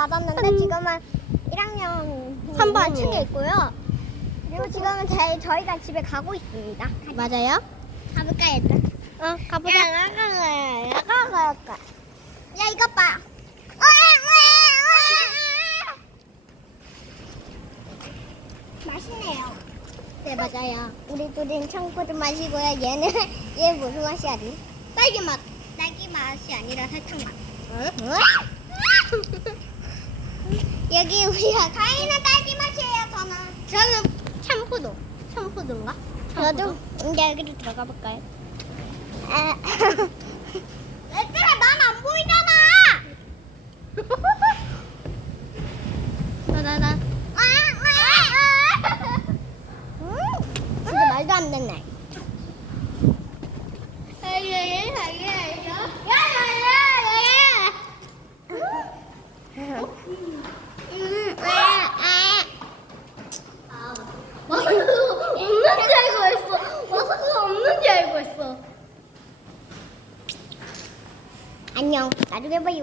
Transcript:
받았는데 지금은 음. 1학년 분이 3반 분이. 층에 있고요. 그리고 지금은 제, 저희, 저희가 집에 가고 있습니다. 맞아요? 가볼까요? 일 어, 가보자. 야, 야 이거 야, 봐. 맛있네요. 네, 맞아요. 우리 둘이는 청포 마시고요. 얘는, 얘 무슨 맛이야? 딸기 맛. 딸기 맛이 아니라 설탕 맛. 응? 여기 우리가 가이나 딸기 맛이에요 저는 저는 참고도 포도. 참고도인가 저도 이제 여기로 들어가 볼까요? 얘들아 난안 보이잖아 나나나 아, 아, 아. 진짜 말도 안 됐네 Yeah. 안녕. 나중에 봐요.